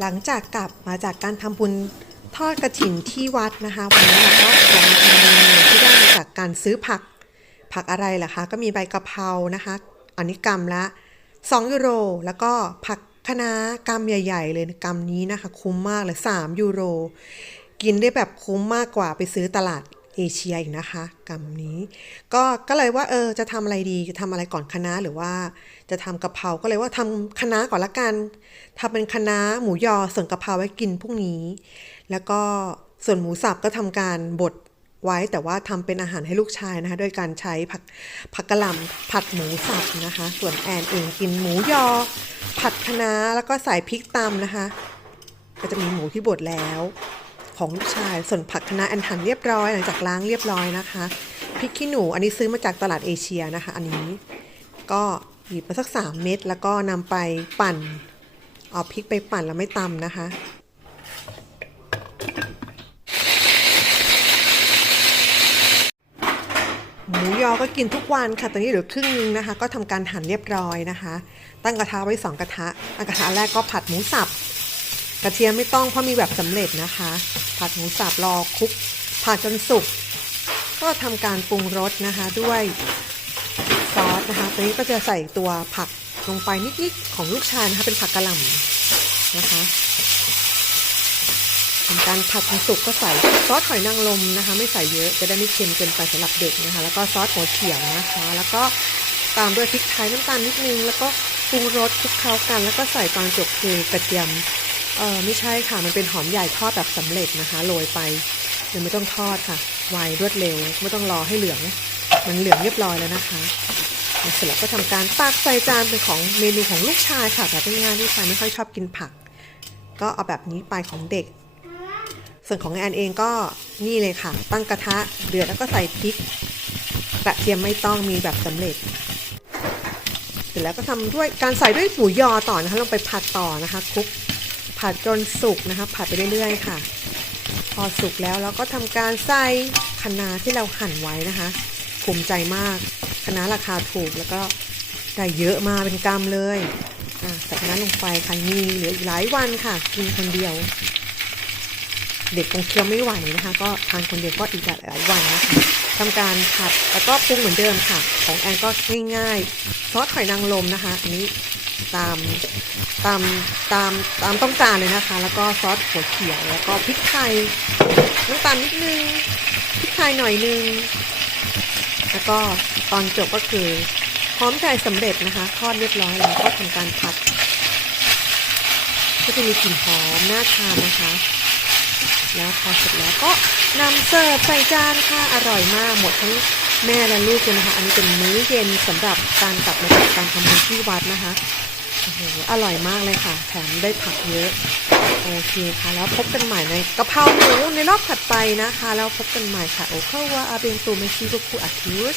หลังจากกลับมาจากการทำบุญทอดกระถิ่นที่วัดนะคะ วันนี้เราก็จะมาทำเมนูที่ได้มาจากการซื้อผัก ผักอะไรล่ะคะ ก็มีใบกะเพรานะคะ อันนี้กำละ 2 ยูโร แล้วก็ผักคะน้ากำใหญ่ ๆ เลยกำนี้นะคะ คุ้มมากเลย 3 ยูโร กินได้แบบคุ้มมากกว่าไปซื้อตลาด เอเชียอีกนะคะกำนี้ ก็ก็เลยว่าเออจะทำอะไรดีจะทำอะไรก่อนคณะหรือว่าจะทำกะเพราก็เลยว่าทำคณะก่อนละกันทำเป็นคณะหมูยอส่วนกะเพราไว้กินพรุ่งนี้ แล้วก็ส่วนหมูสับก็ทำการบดไว้แต่ว่าทำเป็นอาหารให้ลูกชายนะคะด้วยการใช้ผักผักกะหล่ำผัดหมูสับนะคะ ส่วนแอนเองกินหมูยอ ผัดคะน้าแล้วก็ใส่พริกตำนะคะ ก็จะมีหมูที่บดแล้ว ของลูกชาย ส่วนผักคะน้าอันหั่นเรียบร้อยหลังจากล้างเรียบร้อยนะคะพริกขี้หนูอันนี้ซื้อมาจากตลาดเอเชียนะคะ อันนี้ก็หยิบมาสัก 3 เม็ดแล้วก็นำไปปั่นเอาพริกไปปั่นแล้วไม่ตำนะคะหมูยอก็กินทุกวันค่ะ ตอนนี้เหลือครึ่งนึงนะคะ ก็ทำการหั่นเรียบร้อยนะคะ ตั้งกระทะไว้สองกระทะอันกระทะแรกก็ผัดหมูสับ กระเทียมไม่ต้องเพราะมีแบบสำเร็จนะคะ ผัดหมูสับรอคลุกผัดจนสุกก็ทำการปรุงรสนะคะด้วยซอสนะคะตัวนี้ก็จะใส่ตัวผักลงไปนิดๆของลูกชายนะคะเป็นผักกะหล่ำนะคะทำการผัดจนสุกก็ใส่ซอสหอยนางรมนะคะ ไม่ใส่เยอะจะได้ไม่เค็มเกินไปสำหรับเด็กนะคะ แล้วก็ซอสหัวเขียวนะคะ แล้วก็ตามด้วยพริกไทยน้ำตาลนิดนึง แล้วก็ปรุงรสคลุกเคล้ากัน แล้วก็ใส่ตอนจบคือกระเทียม เออไม่ใช่ค่ะ มันเป็นหอมใหญ่ทอดแบบสำเร็จนะคะ โรยไปยังไม่ต้องทอดค่ะ ไวรวดเร็ว ไม่ต้องรอให้เหลือง มันเหลืองเรียบร้อยแล้วนะคะเสร็จแล้วก็ทำการตักใส่จานเป็นของเมนูของลูกชายค่ะแบบง่ายๆลูกชายไม่ค่อยชอบกินผัก ก็เอาแบบนี้ไปของเด็ก ส่วนของแอนเองก็นี่เลยค่ะ ตั้งกระทะเดือดแล้วก็ใส่พริกกระเทียมไม่ต้องมีแบบสำเร็จเสร็จแล้วก็ทำด้วยการใส่ด้วยหมูยอต่อนะคะลงไปผัดต่อนะคะคลุก ผัดจนสุกนะคะ ผัดไปเรื่อยๆค่ะ พอสุกแล้วเราก็ทำการใส่คะน้าที่เราหั่นไว้นะคะภูมิใจมากคะน้าราคาถูกแล้วก็ได้เยอะมาเป็นกำเลยใส่คะน้าลงไปค่ะมีเหลืออีกหลายวันค่ะ กินคนเดียว เด็กคงเคี้ยวไม่ไหวนะคะ ก็ทานคนเดียวก็อีกหลายวันนะคะทำการผัดแล้วก็ปรุงเหมือนเดิมค่ะ ของแอนก็ง่ายๆซอสหอยนางรมนะคะอันนี้ ตามตามตามตามต้องการเลยนะคะ แล้วก็ซอสหัวเขียวแล้วก็พริกไทยน้ำตาลนิดนึงพริกไทยหน่อยนึง แล้วก็ตอนจบก็คือพร้อมใจสำเร็จนะคะทอดเรียบร้อยแล้วก็ทำการผัดก็จะมีกลิ่นหอมน่าทานนะคะ แล้วพอเสร็จแล้วก็นำเสิร์ฟใส่จานค่ะอร่อยมากหมดทั้ง แม่และลูกเลยนะคะ อันนี้เป็นมื้อเย็นสำหรับการกลับมาจากการทำบุญที่วัดนะคะโอ้โหอร่อยมากเลยค่ะ แถมได้ผักเยอะ โอเคค่ะ แล้วพบกันใหม่ในกะเพราหมูในรอบถัดไปนะคะ แล้วพบกันใหม่ค่ะ โอเคว่าอาเบนตูเมชิบุคุอาทิวส